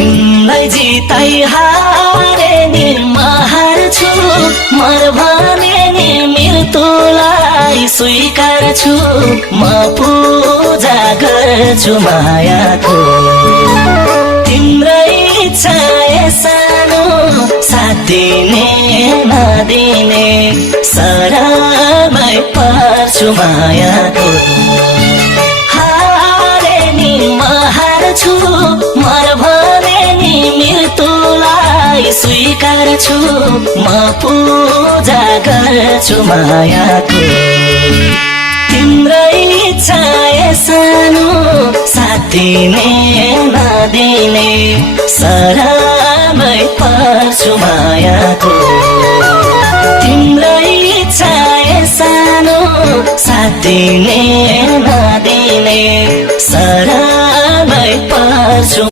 तिमीलाई जिताइ हारे नि म हार्छु मर भने नि मृत्युलाई स्वीकार छु म पूजा गर्छु मायाको तिम्रै इच्छा सानो साथ दिने नदिने शरणमै पर्छु मायाको हारे नि म हार्छु मर भने नि मृत्युलाई स्वीकार छु म पूजा गर्छु मायाको तिम्रै इच्छा सानो साथ दिने नदिने शरणमै पर्छु मायाको तिम्रै इच्छा सानो साथ दिने नदिने शरण